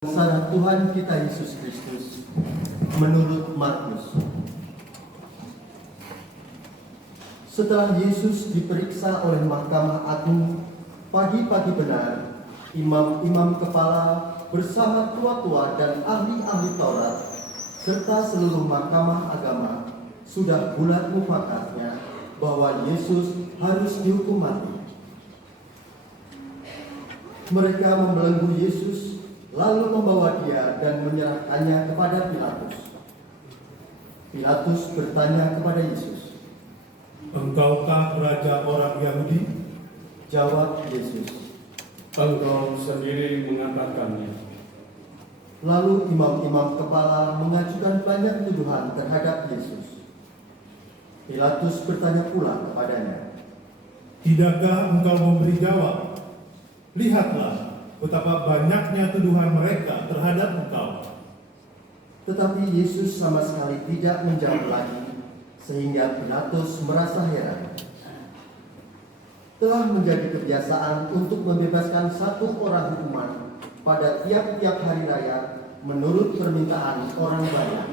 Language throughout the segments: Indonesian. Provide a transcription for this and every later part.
Salah Tuhan kita Yesus Kristus menurut Markus. Setelah Yesus diperiksa oleh Mahkamah Agung, pagi-pagi benar, imam-imam kepala bersama tua-tua dan ahli-ahli Taurat serta seluruh mahkamah agama sudah bulat mufakatnya bahwa Yesus harus dihukum mati. Mereka membelenggu Yesus, lalu membawa dia dan menyerahkannya kepada Pilatus. Pilatus bertanya kepada Yesus, "Engkaukah raja orang Yahudi?" Jawab Yesus, "Engkau sendiri mengatakannya." Lalu imam-imam kepala mengajukan banyak tuduhan terhadap Yesus. Pilatus bertanya pula kepadanya, "Tidakkah engkau memberi jawab? Lihatlah betapa banyaknya tuduhan mereka terhadap engkau." Tetapi Yesus sama sekali tidak menjawab lagi, sehingga Pilatus merasa heran. Telah menjadi kebiasaan untuk membebaskan satu orang hukuman pada tiap-tiap hari raya menurut permintaan orang banyak.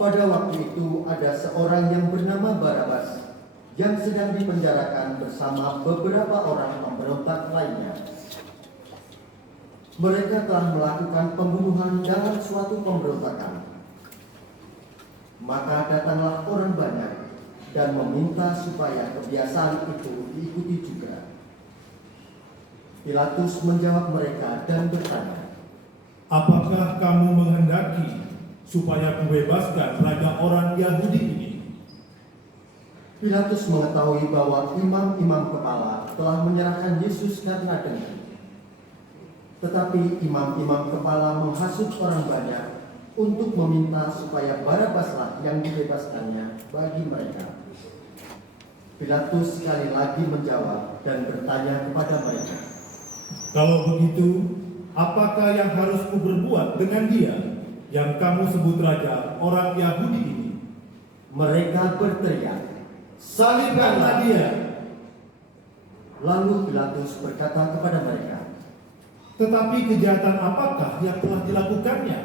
Pada waktu itu ada seorang yang bernama Barabas yang sedang dipenjarakan bersama beberapa orang pemberontak lainnya. Mereka telah melakukan pembunuhan dalam suatu pemberontakan. Maka datanglah orang banyak dan meminta supaya kebiasaan itu diikuti juga. Pilatus menjawab mereka dan bertanya, "Apakah kamu menghendaki supaya kubebaskan raja orang Yahudi ini?" Pilatus mengetahui bahwa imam-imam kepala telah menyerahkan Yesus karena dengki. Tetapi imam-imam kepala menghasut orang banyak untuk meminta supaya Barabaslah yang dibebaskannya bagi mereka. Pilatus sekali lagi menjawab dan bertanya kepada mereka, "Kalau begitu, apakah yang harus kuberbuat dengan dia yang kamu sebut raja orang Yahudi ini?" Mereka berteriak, "Salibkanlah dia!" Lalu Pilatus berkata kepada mereka, "Tetapi kejahatan apakah yang telah dilakukannya?"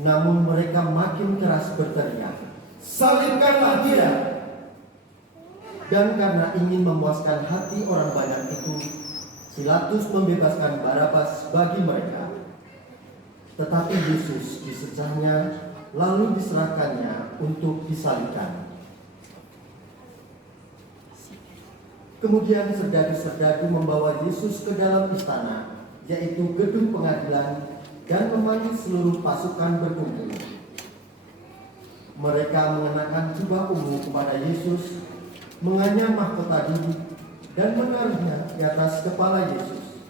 namun mereka makin keras berteriak, "Salibkanlah dia!" Dan karena ingin memuaskan hati orang banyak itu, Pilatus membebaskan Barabas bagi mereka. Tetapi Yesus disecahnya, lalu diserahkannya untuk disalibkan. Kemudian serdadu-serdadu membawa Yesus ke dalam istana, yaitu gedung pengadilan, dan memanggil seluruh pasukan berkumpul. Mereka mengenakan jubah ungu kepada Yesus, menganyam mahkota duduk, dan menaruhnya di atas kepala Yesus.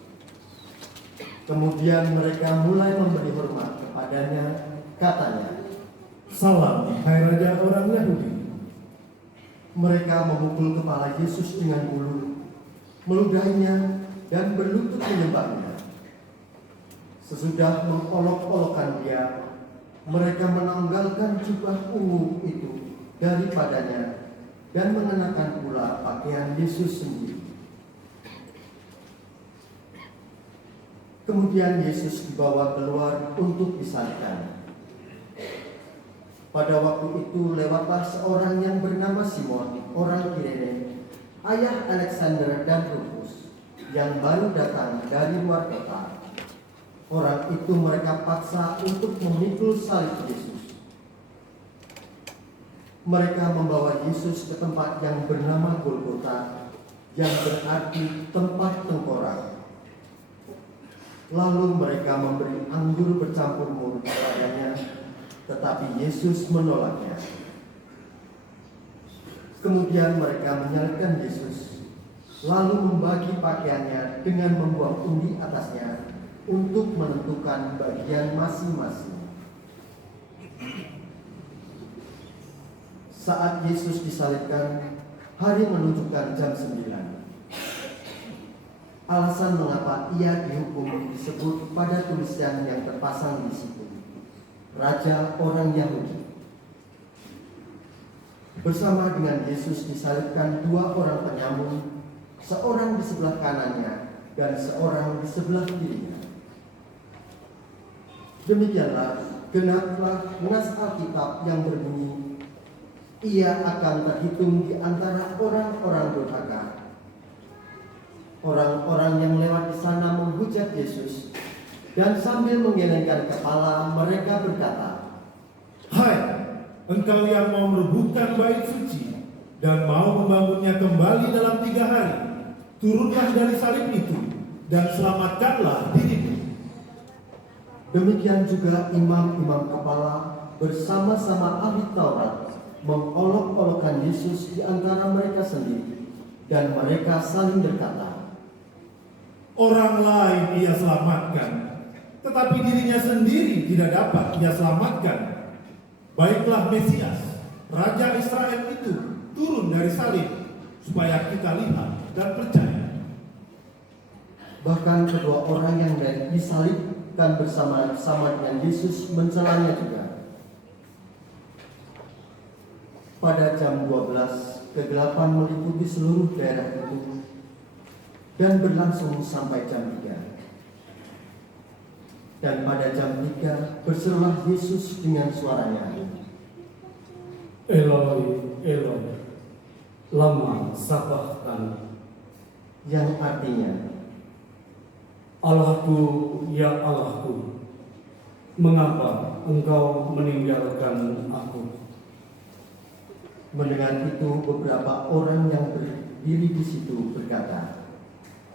Kemudian mereka mulai memberi hormat kepadanya, katanya, "Salam, hai raja orang Yahudi." Mereka memukul kepala Yesus dengan bulu, meludahinya, dan berlutut menyembahnya. Sesudah mengolok-olokkan dia, mereka menanggalkan jubah ungu itu daripadanya dan mengenakan pula pakaian Yesus sendiri. Kemudian Yesus dibawa keluar untuk disalibkan. Pada waktu itu lewatlah seorang yang bernama Simon, orang Kirene, ayah Alexander dan Rufus, yang baru datang dari luar kota. Orang itu mereka paksa untuk memikul salib Yesus. Mereka membawa Yesus ke tempat yang bernama Golgota, yang berarti tempat tengkorak. Lalu mereka memberi anggur bercampur mur kepadanya, tetapi Yesus menolaknya. Kemudian mereka menyalibkan Yesus, lalu membagi pakaiannya dengan membuang undi atasnya untuk menentukan bagian masing-masing. Saat Yesus disalibkan, hari menunjukkan jam 9. Alasan mengapa ia dihukum disebut pada tulisan yang terpasang di situ, Raja orang Yahudi. Bersama dengan Yesus disalibkan dua orang penyamun, seorang di sebelah kanannya dan seorang di sebelah kirinya. Demikianlah genaplah nas Alkitab yang berbunyi, ia akan terhitung di antara orang-orang durhaka. Orang-orang yang lewat di sana menghujat Yesus, dan sambil menggelengkan kepala mereka berkata, Hai, engkau yang mau merobohkan bait suci dan mau membangunnya kembali dalam 3 hari, turunlah dari salib itu dan selamatkanlah dirimu. Demikian juga imam-imam kepala bersama-sama ahli Taurat mengolok-olokkan Yesus di antara mereka sendiri, dan mereka saling berkata, Orang lain ia selamatkan, tetapi dirinya sendiri tidak dapat ia selamatkan. Baiklah Mesias, Raja Israel itu turun dari salib, supaya kita lihat dan percaya. bahkan kedua orang yang disalibkan bersama-sama dengan Yesus mencelanya juga. Pada jam 12, kegelapan meliputi seluruh daerah itu dan berlangsung sampai jam 3. Dan pada jam 3 berserulah Yesus dengan suaranya, Eloi, Eloi, lama sabachthani, yang artinya, Allahku, ya Allahku, mengapa engkau meninggalkan aku? mendengar itu beberapa orang yang berdiri di situ berkata,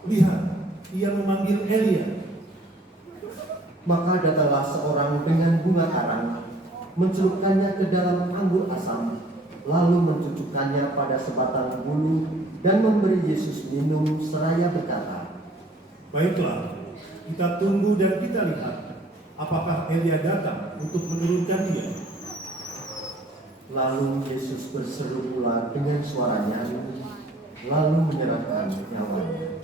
Lihat, ia memanggil Elia. maka datanglah seorang dengan bunga arang, mencelupkannya ke dalam anggur asam, lalu mencucukkannya pada sebatang bulu dan memberi Yesus minum seraya berkata, Baiklah, kita tunggu dan kita lihat apakah Elia datang untuk menurunkan dia. lalu Yesus berseru pula dengan suara nyaring, lalu menyerahkan nyawanya.